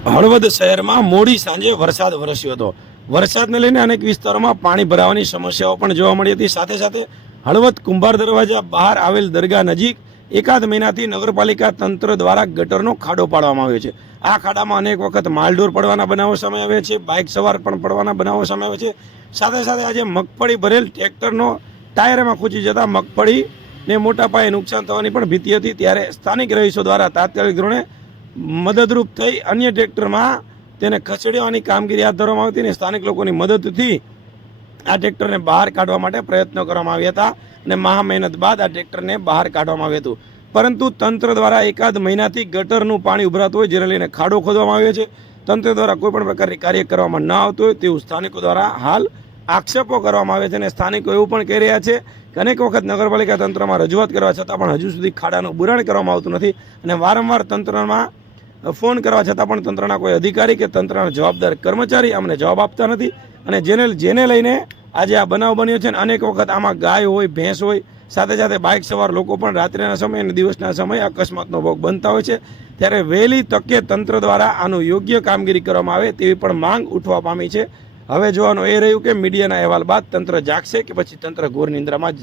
હળવદ શહેરમાં મોડી સાંજે વરસાદ વરસ્યો હતો. વરસાદને લઈને અનેક વિસ્તારોમાં પાણી ભરાવાની સમસ્યાઓ પણ જોવા મળી હતી. સાથે સાથે હળવદ કુંભાર દરવાજા બહાર આવેલ દરગાહ નજીક એકાદ મહિનાથી નગરપાલિકા તંત્ર દ્વારા ગટરનો ખાડો પાડવામાં આવ્યો છે. આ ખાડામાં અનેક વખત માલઢોર પડવાના બનાવો સામે આવ્યા છે, બાઇક સવાર પણ પડવાના બનાવો સામે આવ્યા છે. સાથે સાથે આજે મગફળી ભરેલ ટ્રેક્ટરનો ટાયરમાં ખૂંચી જતા મગફળીને મોટા પાયે નુકસાન થવાની પણ ભીતિ હતી. ત્યારે સ્થાનિક રહીશો દ્વારા તાત્કાલિક ધોરણે મદદરૂપ થઈ અન્ય ટ્રેક્ટરમાં તેને ખસેડવાની કામગીરી હાથ ધરવામાં આવી હતી અને સ્થાનિક લોકોની મદદથી આ ટ્રેક્ટરને બહાર કાઢવા માટે પ્રયત્નો કરવામાં આવ્યા હતા અને મહા મહેનત બાદ આ ટ્રેક્ટરને બહાર કાઢવામાં આવ્યું હતું. પરંતુ તંત્ર દ્વારા એકાદ મહિનાથી ગટરનું પાણી ઉભરાતું હોય જેને લઈને ખાડો ખોદવામાં આવ્યો છે. તંત્ર દ્વારા કોઈપણ પ્રકારની કાર્ય કરવામાં ન આવતું હોય તેવું સ્થાનિકો દ્વારા હાલ આક્ષેપો કરવામાં આવે છે અને સ્થાનિકો એવું પણ કહી રહ્યા છે કે અનેક વખત નગરપાલિકા તંત્રમાં રજૂઆત કરવા છતાં પણ હજુ સુધી ખાડાનું બુરાણ કરવામાં આવતું નથી અને વારંવાર તંત્રમાં ફોન કરવા છતાં પણ તંત્રના કોઈ અધિકારી કે તંત્રના જવાબદાર કર્મચારી અમને જવાબ આપતા નથી અને જેને લઈને આજે આ બનાવ બન્યો છે. અને અનેક વખત આમાં ગાય હોય, ભેંસ હોય, સાથે સાથે બાઇક સવાર લોકો પણ રાત્રિના સમયે અને દિવસના સમયે અકસ્માતનો ભોગ બનતા હોય છે. ત્યારે વહેલી તકે તંત્ર દ્વારા આનું યોગ્ય કામગીરી કરવામાં આવે તેવી પણ માંગ ઉઠવા પામી છે. હવે જોવાનું એ રહ્યું કે મીડિયાના અહેવાલ બાદ તંત્ર જાગશે કે પછી તંત્ર ઘોર નિંદ્રામાં